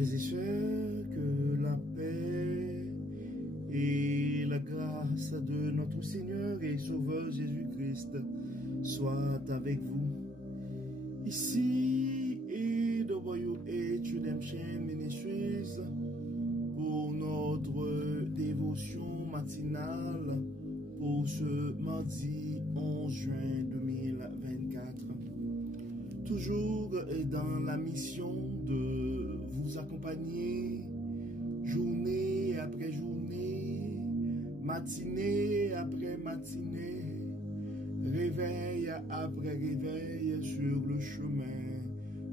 Frères et sœurs, que la paix et la grâce de notre Seigneur et Sauveur Jésus-Christ soient avec vous. Ici et de Royaume Redemption Ministries pour notre dévotion matinale pour ce mardi 11 juin 2024. Toujours dans la mission de vous accompagner journée après journée, matinée après matinée, réveil après réveil sur le chemin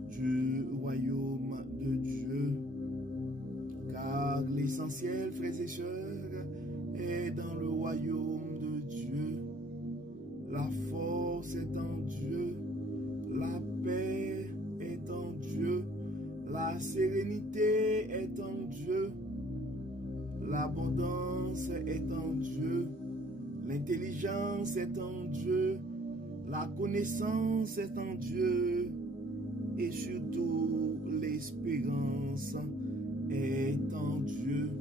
du royaume de Dieu. Car l'essentiel, frères et sœurs, est dans le royaume de Dieu. La force est en Dieu. La paix est en Dieu, la sérénité est en Dieu, l'abondance est en Dieu, l'intelligence est en Dieu, la connaissance est en Dieu et surtout l'espérance est en Dieu.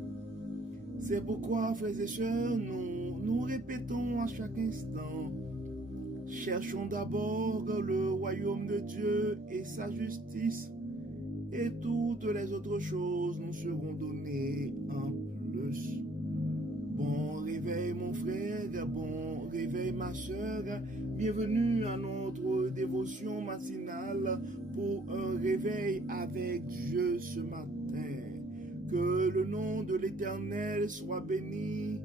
C'est pourquoi, frères et sœurs, nous répétons à chaque instant: cherchons d'abord le royaume de Dieu et sa justice, et toutes les autres choses nous seront données en plus. Bon réveil mon frère, bon réveil ma soeur, bienvenue à notre dévotion matinale pour un réveil avec Dieu ce matin. Que le nom de l'Éternel soit béni,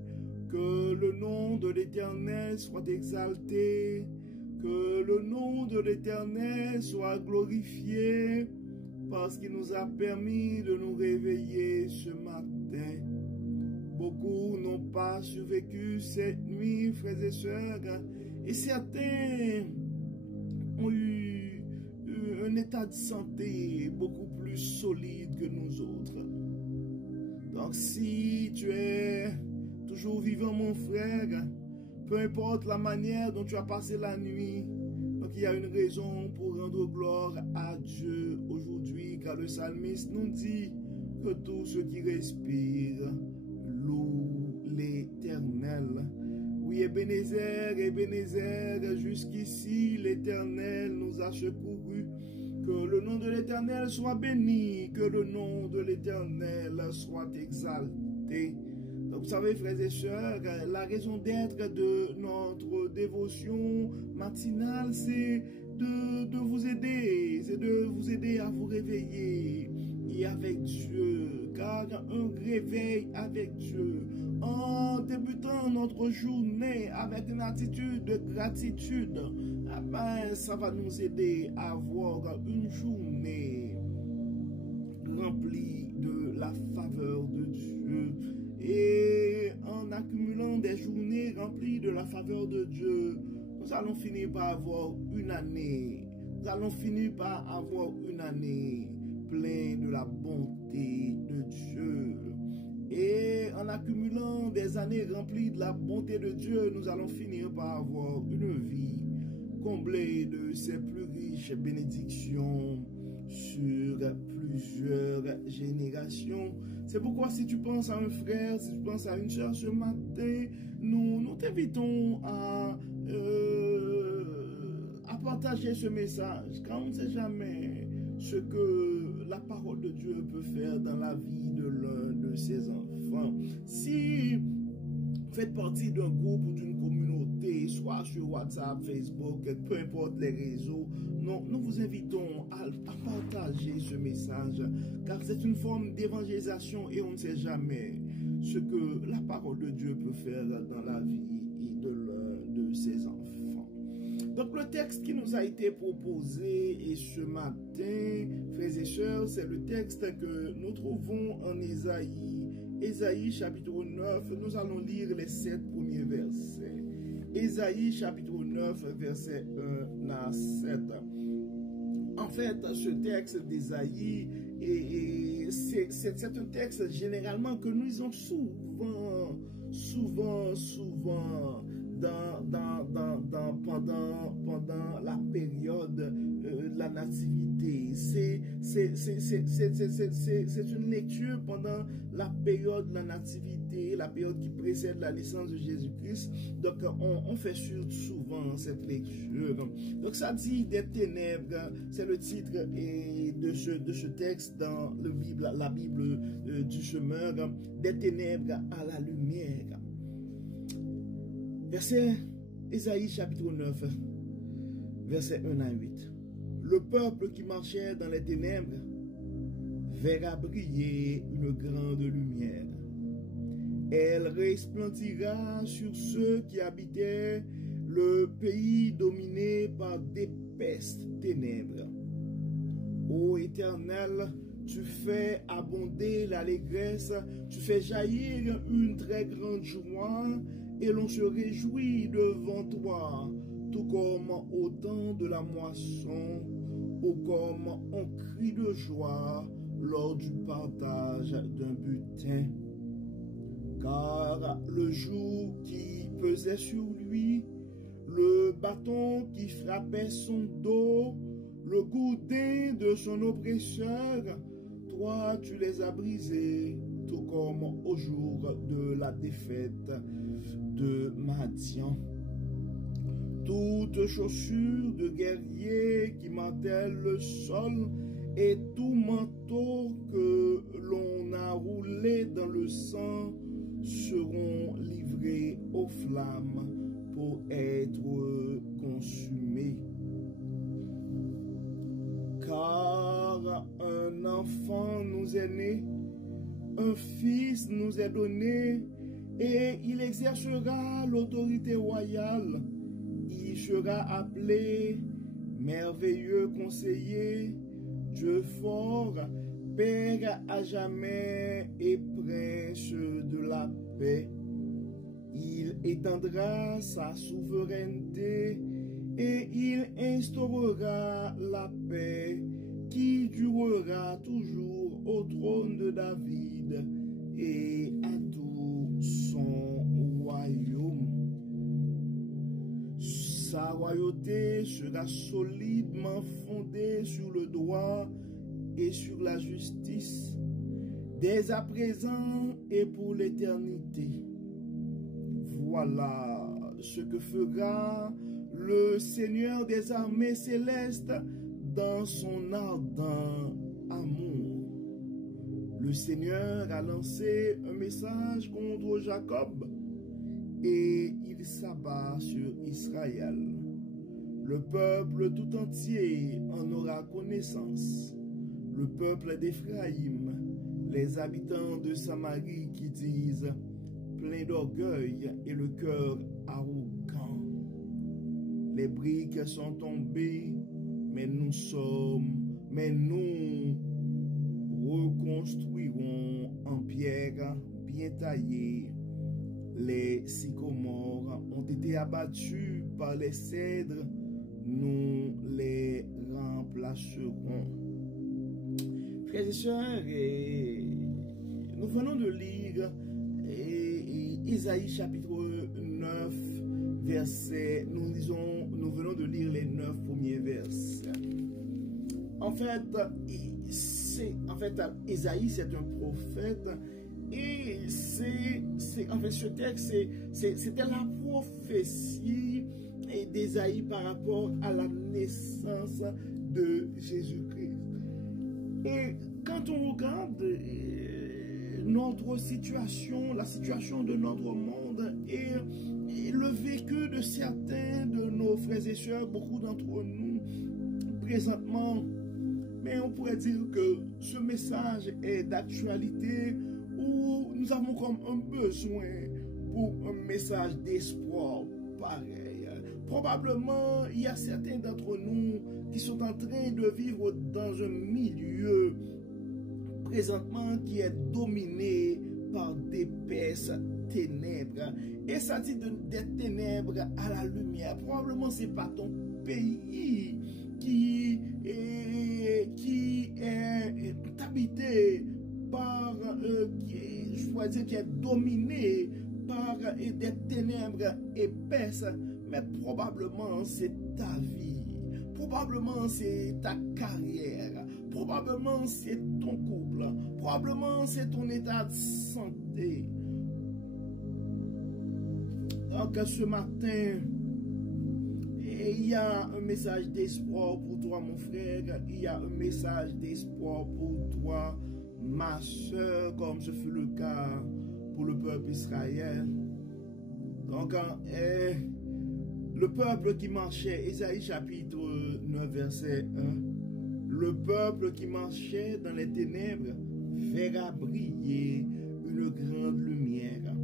que le nom de l'Éternel soit exalté, que le nom de l'Éternel soit glorifié, parce qu'il nous a permis de nous réveiller ce matin. Beaucoup n'ont pas survécu cette nuit, frères et sœurs, et certains ont eu un état de santé beaucoup plus solide que nous autres. Donc si tu es toujours vivant, mon frère, peu importe la manière dont tu as passé la nuit, donc il y a une raison pour rendre gloire à Dieu aujourd'hui, car le psalmiste nous dit que tous ceux qui respirent louent l'Éternel. Oui, Ebenezer, jusqu'ici l'Éternel nous a secourus. Que le nom de l'Éternel soit béni, que le nom de l'Éternel soit exalté. Donc, vous savez, frères et sœurs, la raison d'être de notre dévotion matinale, c'est de vous aider, c'est de vous aider à vous réveiller et avec Dieu, car un réveil avec Dieu, en débutant notre journée avec une attitude de gratitude, ça va nous aider à avoir une journée remplie de la faveur de Dieu. Et en accumulant des journées remplies de la faveur de Dieu, nous allons finir par avoir une année. Nous allons finir par avoir une année pleine de la bonté de Dieu. Et en accumulant des années remplies de la bonté de Dieu, nous allons finir par avoir une vie comblée de ses plus riches bénédictions sur plusieurs générations. C'est pourquoi si tu penses à un frère, si tu penses à une soeur ce matin, nous t'invitons à partager ce message, car on ne sait jamais ce que la parole de Dieu peut faire dans la vie de l'un de ses enfants. Si vous faites partie d'un groupe ou d'une communauté, soit sur WhatsApp, Facebook, peu importe les réseaux, nous vous invitons à partager ce message, car c'est une forme d'évangélisation et on ne sait jamais ce que la parole de Dieu peut faire dans la vie de l'un de ses enfants. Donc le texte qui nous a été proposé et ce matin, frères et sœurs, c'est le texte que nous trouvons en Ésaïe. Ésaïe chapitre 9, nous allons lire les 7 premiers versets. Ésaïe chapitre 9, verset 1 à 7. En fait, ce texte d'Ésaïe, c'est un texte généralement que nous lisons souvent pendant la période de la nativité. C'est une lecture pendant la période de la nativité, la période qui précède la naissance de Jésus-Christ. Donc, on fait souvent cette lecture. Donc, ça dit des ténèbres, c'est le titre de ce texte dans la Bible du semeur, des ténèbres à la lumière. Verset Ésaïe chapitre 9, verset 1 à 8. Le peuple qui marchait dans les ténèbres verra briller une grande lumière. Elle resplendira sur ceux qui habitaient le pays dominé par d'épaisses ténèbres. Ô Éternel, tu fais abonder l'allégresse, tu fais jaillir une très grande joie, et l'on se réjouit devant toi, tout comme au temps de la moisson, ou comme on crie de joie lors du partage d'un butin. Car le joug qui pesait sur lui, le bâton qui frappait son dos, le gourdin de son oppresseur, toi tu les as brisés, tout comme au jour de la défaite de Madian. Toute chaussure de guerrier qui martèle le sol et tout manteau que l'on a roulé dans le sang seront livrés aux flammes pour être consumés. Car un enfant nous est né, un fils nous est donné, et il exercera l'autorité royale. Il sera appelé merveilleux conseiller, Dieu fort, Père à jamais et prince de la paix. Il étendra sa souveraineté et il instaurera la paix qui durera toujours au trône de David et à tout son royaume. Sa royauté sera solidement fondée sur le droit et sur la justice, dès à présent et pour l'éternité. Voilà ce que fera le Seigneur des armées célestes dans son ardent amour. Le Seigneur a lancé un message contre Jacob et il s'abat sur Israël. Le peuple tout entier en aura connaissance. Le peuple d'Éphraïm, les habitants de Samarie qui disent plein d'orgueil et le cœur arrogant. Les briques sont tombées, mais nous reconstruirons en pierre bien taillée. Les sycomores ont été abattus par les cèdres, nous les remplacerons. Frères et sœurs, nous venons de lire Isaïe chapitre 9, verset, nous venons de lire les 9 premiers versets. En fait, Isaïe, c'est un prophète, et ce texte, c'était la prophétie d'Isaïe par rapport à la naissance de Jésus-Christ. Et quand on regarde notre situation, la situation de notre monde et le vécu de certains de nos frères et sœurs, beaucoup d'entre nous présentement, mais on pourrait dire que ce message est d'actualité où nous avons comme un besoin pour un message d'espoir pareil. Probablement, il y a certains d'entre nous qui sont en train de vivre dans un milieu présentement qui est dominé par d'épaisses ténèbres. Et ça dit des ténèbres à la lumière. Probablement, ce n'est pas ton pays qui est habité par, qui est dominé par des ténèbres épaisses, mais probablement c'est ta vie, probablement c'est ta carrière, probablement c'est ton couple, probablement c'est ton état de santé. Donc ce matin, il y a un message d'espoir pour toi, mon frère. Il y a un message d'espoir pour toi, ma soeur, comme ce fut le cas pour le peuple Israël. Donc, le peuple qui marchait, Ésaïe chapitre 9, verset 1, le peuple qui marchait dans les ténèbres verra briller une grande lumière.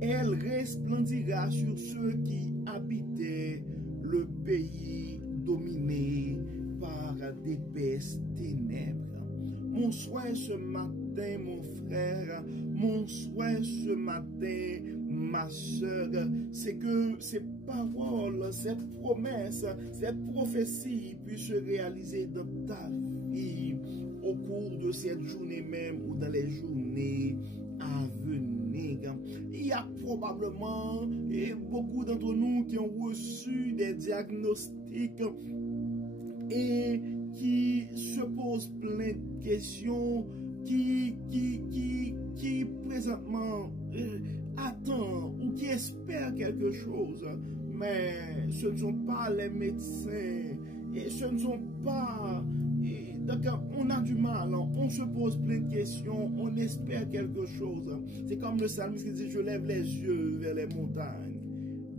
Elle resplendira sur ceux qui habitaient le pays dominé par d'épaisses ténèbres. Mon souhait ce matin, mon frère, mon souhait ce matin, ma soeur, c'est que ces paroles, cette promesse, cette prophétie puisse se réaliser dans ta vie au cours de cette journée même ou dans les journées à venir. Il y a probablement beaucoup d'entre nous qui ont reçu des diagnostics et qui se posent plein de questions, qui présentement attendent ou qui espèrent quelque chose, mais ce ne sont pas les médecins et ce ne sont pas... Donc, on a du mal, on se pose plein de questions, on espère quelque chose. C'est comme le psalmiste qui dit, je lève les yeux vers les montagnes.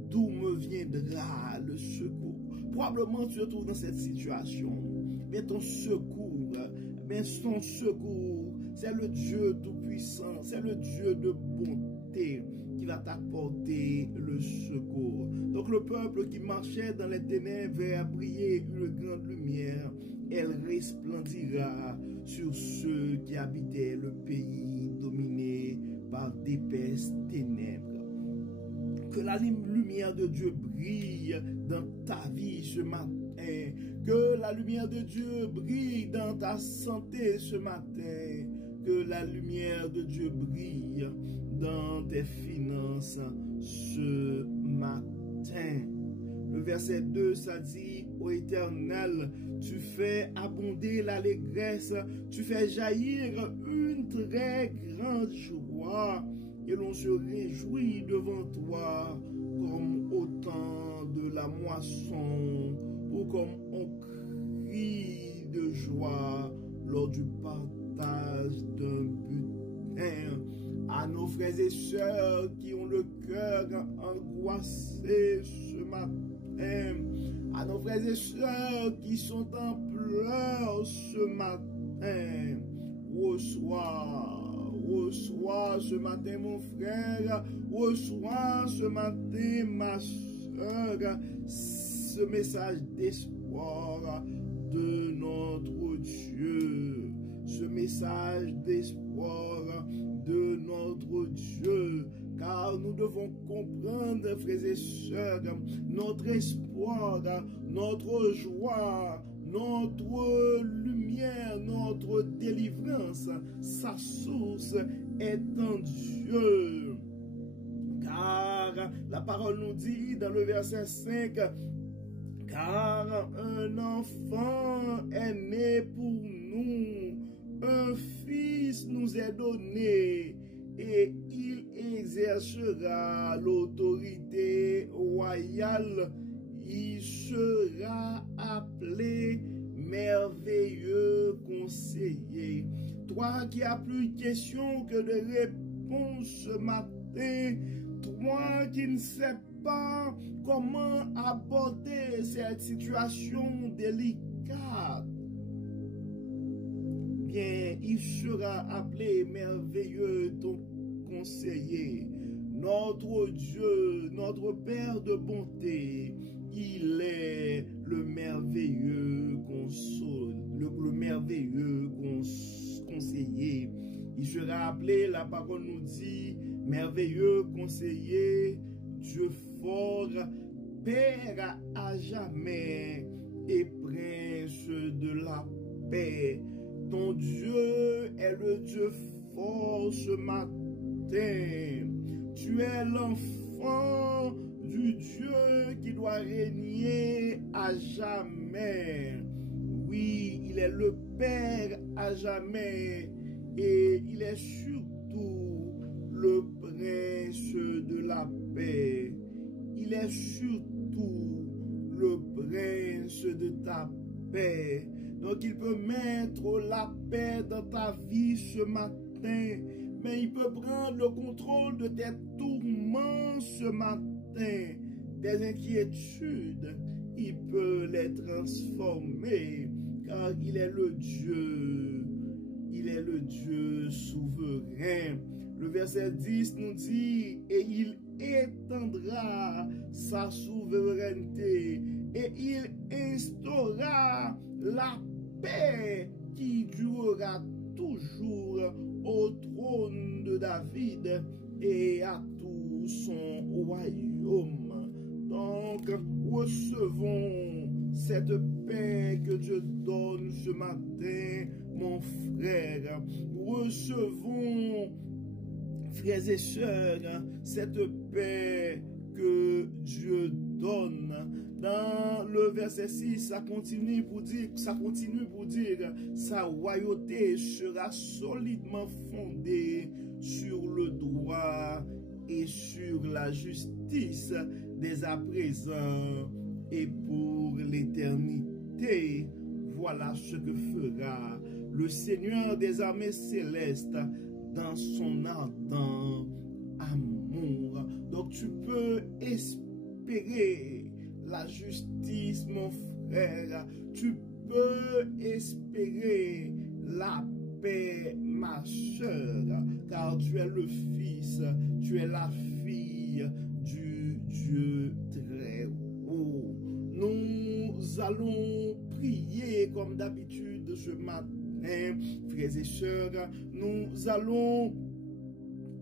D'où me viendra le secours? Probablement tu te trouves dans cette situation. Mais ton secours, c'est le Dieu Tout-Puissant, c'est le Dieu de bonté qui va t'apporter le secours. Donc le peuple qui marchait dans les ténèbres verra briller une grande lumière. Elle resplendira sur ceux qui habitaient le pays dominé par d'épaisses ténèbres. Que la lumière de Dieu brille dans ta vie ce matin. Que la lumière de Dieu brille dans ta santé ce matin. Que la lumière de Dieu brille dans tes finances ce matin. Le verset 2, ça dit, ô Éternel, tu fais abonder l'allégresse, tu fais jaillir une très grande joie, et l'on se réjouit devant toi comme au temps de la moisson, ou comme on crie de joie lors du partage d'un butin. À nos frères et sœurs qui ont le cœur angoissé ce matin, à nos frères et sœurs qui sont en pleurs ce matin, reçois ce matin mon frère, reçois ce matin ma soeur, ce message d'espoir de notre Dieu, ce message d'espoir de notre Dieu, car nous devons comprendre, frères et sœurs, notre espoir, notre joie, notre lumière, notre délivrance, sa source est en Dieu. Car la parole nous dit dans le verset 5, car un enfant est né pour nous, un fils nous est donné, et il exercera l'autorité royale. Il sera appelé merveilleux conseiller. Toi qui as plus de questions que de réponses ce matin, toi qui ne sais pas comment aborder cette situation délicate, bien, il sera appelé merveilleux ton conseiller. Notre Dieu, notre Père de bonté, il est le merveilleux le merveilleux conseiller. Il sera appelé, la parole nous dit, merveilleux conseiller, Dieu fort, Père à jamais et prince de la paix. Ton Dieu est le Dieu fort ce matin. Tu es l'enfant du Dieu qui doit régner à jamais. Oui, il est le Père à jamais et il est surtout le prince de la paix. Il est surtout le prince de ta paix. Donc il peut mettre la paix dans ta vie ce matin, mais il peut prendre le contrôle de tes tourments ce matin, tes inquiétudes. Il peut les transformer, car il est le Dieu souverain. Le verset 10 nous dit, et il étendra sa souveraineté, et il instaurera la paix qui durera toujours au trône de David et à tout son royaume. Donc, recevons cette paix que Dieu donne ce matin, mon frère. Recevons, frères et sœurs, cette paix que Dieu donne. Dans le verset 6, ça continue pour dire, sa royauté sera solidement fondée sur le droit et sur la justice dès à présent et pour l'éternité. Voilà ce que fera le Seigneur des armées célestes dans son ardent amour. Donc tu peux espérer la justice, mon frère. Tu peux espérer la paix, ma soeur, car tu es le fils, tu es la fille du Dieu très haut. Nous allons prier comme d'habitude ce matin, frères et sœurs. Nous allons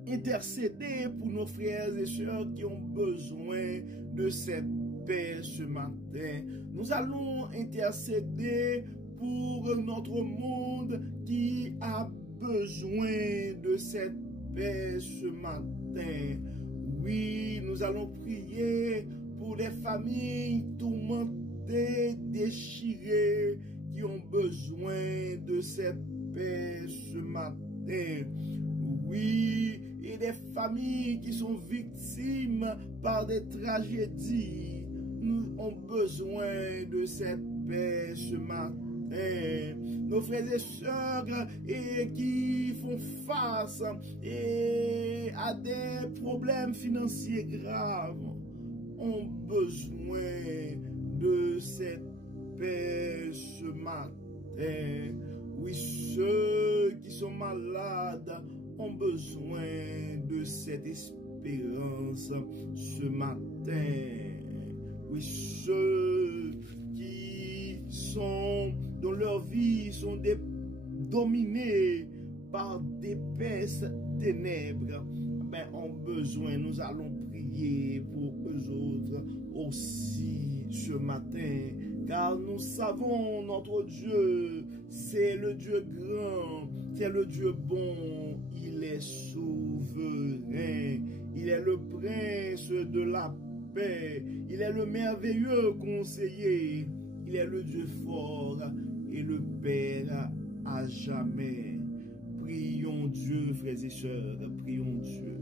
intercéder pour nos frères et sœurs qui ont besoin de cette paix ce matin. Nous allons intercéder pour notre monde qui a besoin de cette paix ce matin. Oui, nous allons prier pour les familles tourmentées, déchirées, qui ont besoin de cette paix ce matin. Oui, et des familles qui sont victimes par des tragédies, nous avons besoin de cette paix ce matin. Nos frères et sœurs qui font face à des problèmes financiers graves ont besoin de cette paix ce matin. Oui, ceux qui sont malades ont besoin de cette espérance ce matin. Oui, ceux qui sont dans leur vie sont dominés par d'épaisses ténèbres, ben, ont besoin, nous allons prier pour eux autres aussi ce matin, car nous savons notre Dieu, c'est le Dieu grand, c'est le Dieu bon, il est souverain, il est le prince de la paix, il est le merveilleux conseiller, il est le Dieu fort et le Père à jamais. Prions Dieu, frères et sœurs, prions Dieu.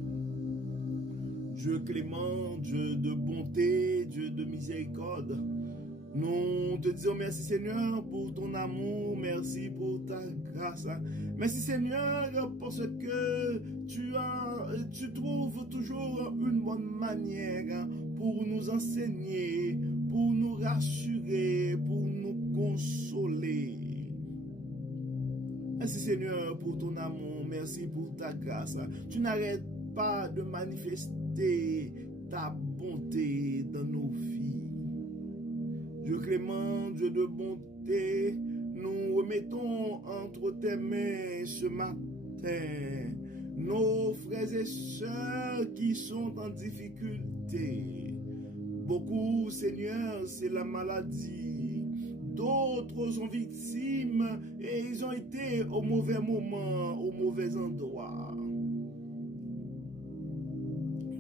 Dieu clément, Dieu de bonté, Dieu de miséricorde, nous te disons merci Seigneur pour ton amour, merci pour ta grâce. Merci Seigneur parce que tu trouves toujours une bonne manière pour nous enseigner, pour nous rassurer, pour nous consoler. Merci Seigneur pour ton amour, merci pour ta grâce. Tu n'arrêtes pas de manifester ta bonté dans nos vies. Dieu clément, Dieu de bonté, nous remettons entre tes mains ce matin nos frères et sœurs qui sont en difficulté. Beaucoup, Seigneur, c'est la maladie. D'autres sont victimes et ils ont été au mauvais moment, au mauvais endroit.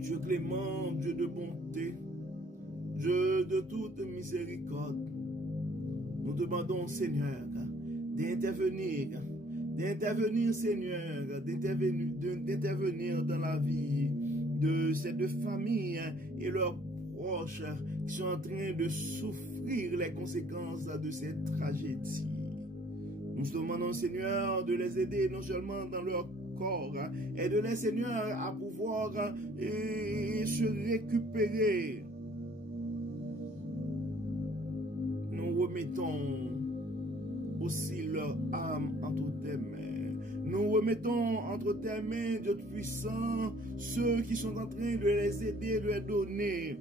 Dieu clément, Dieu de bonté, Dieu de toute miséricorde, nous demandons, Seigneur, d'intervenir, Seigneur, d'intervenir dans la vie de ces deux familles et leurs proches qui sont en train de souffrir les conséquences de cette tragédie. Nous demandons, Seigneur, de les aider non seulement dans leur corps, et de les, Seigneur, à pouvoir se récupérer. Nous remettons aussi leur âme entre tes mains. Nous remettons entre tes mains, Dieu puissant, ceux qui sont en train de les aider, de leur donner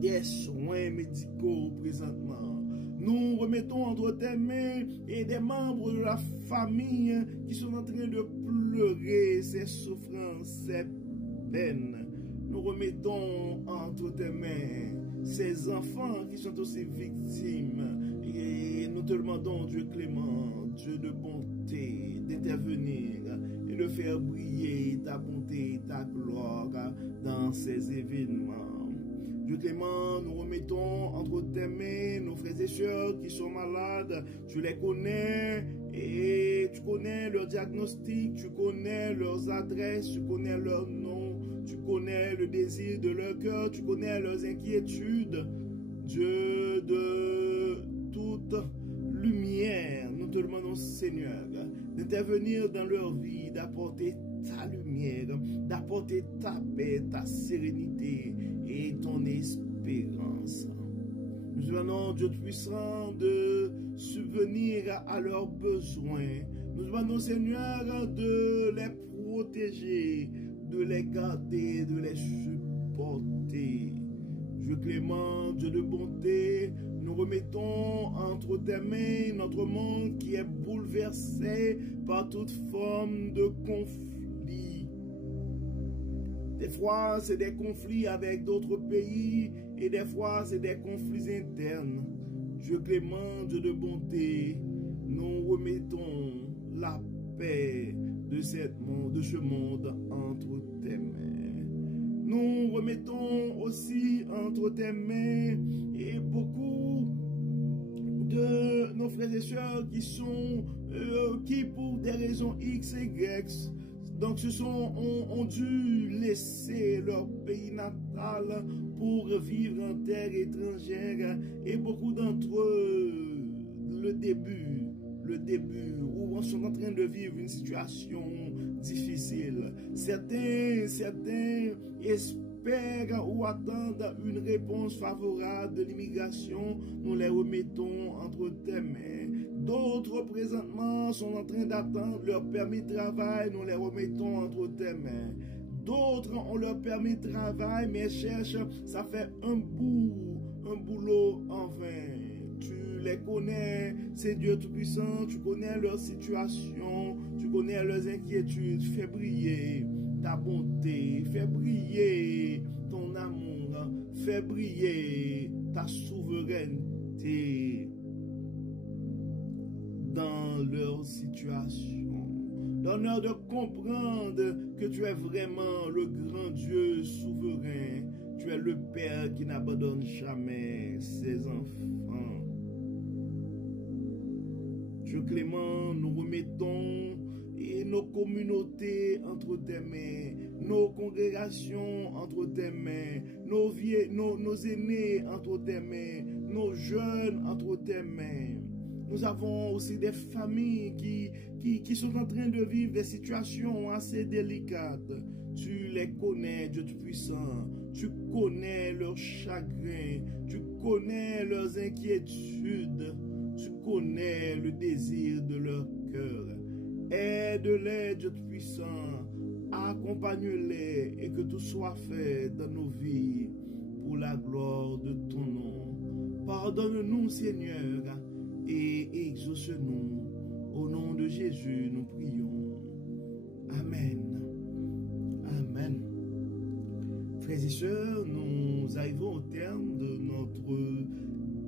des soins médicaux présentement. Nous remettons entre tes mains et des membres de la famille qui sont en train de pleurer ces souffrances, ces peines. Nous remettons entre tes mains ces enfants qui sont aussi victimes. Et nous te demandons, Dieu clément, Dieu de bonté, d'intervenir et de faire briller ta bonté, ta gloire dans ces événements. Dieu clément, nous remettons entre tes mains nos frères et sœurs qui sont malades. Tu les connais et tu connais leur diagnostic, tu connais leurs adresses, tu connais leurs noms, tu connais le désir de leur cœur, tu connais leurs inquiétudes. Dieu de toute lumière, nous te demandons, Seigneur, d'intervenir dans leur vie, d'apporter ta lumière, d'apporter ta paix, ta sérénité et ton espérance. Nous demandons, Dieu puissant, de subvenir à leurs besoins. Nous demandons, Seigneur, de les protéger, de les garder, de les supporter. Dieu clément, Dieu de bonté, nous remettons entre tes mains notre monde qui est bouleversé par toute forme de conflit. Des fois, c'est des conflits avec d'autres pays et des fois, c'est des conflits internes. Dieu clément, Dieu de bonté, nous remettons la paix de ce monde entre tes mains. Nous remettons aussi entre tes mains et beaucoup de nos frères et sœurs qui pour des raisons X et Y, donc ont dû laisser leur pays natal pour vivre en terre étrangère, et beaucoup d'entre eux, le début, où on sont en train de vivre une situation difficile. Certains espèrent ou attendent une réponse favorable de l'immigration. Nous les remettons entre tes mains. D'autres présentement sont en train d'attendre leur permis de travail. Nous les remettons entre tes mains. D'autres ont leur permis de travail mais cherchent, ça fait un boulot en vain. Tu les connais, c'est Dieu Tout-Puissant, tu connais leur situation, tu connais leurs inquiétudes. Fais briller ta bonté, fais briller ton amour, fais briller ta souveraineté dans leur situation. Donne-leur de comprendre que tu es vraiment le grand Dieu souverain. Tu es le Père qui n'abandonne jamais ses enfants. Dieu clément, nous remettons nos communautés entre tes mains, nos congrégations entre tes mains, nos aînés entre tes mains, nos jeunes entre tes mains. Nous avons aussi des familles qui sont en train de vivre des situations assez délicates. Tu les connais, Dieu Tout-Puissant. Tu connais leurs chagrins. Tu connais leurs inquiétudes. Tu connais le désir de leur cœur. Aide-les, Dieu Tout-Puissant. Accompagne-les et que tout soit fait dans nos vies pour la gloire de ton nom. Pardonne-nous, Seigneur, et exauce-nous. Au nom de Jésus, nous prions. Amen. Amen. Frères et sœurs, nous arrivons au terme de notre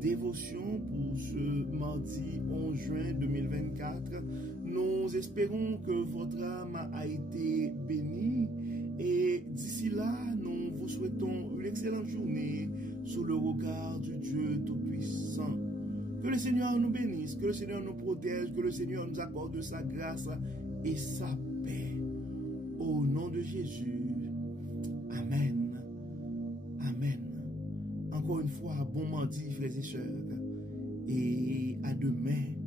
dévotion pour ce mardi 11 juin 2024. Nous espérons que votre âme a été bénie Et d'ici là, nous vous souhaitons une excellente journée sous le regard du Dieu Tout-Puissant. Que le Seigneur nous bénisse, que le Seigneur nous protège, que le Seigneur nous accorde sa grâce et sa paix. Au nom de Jésus. Amen. Amen. Encore une fois, bon mardi, frères et sœurs. Et à demain.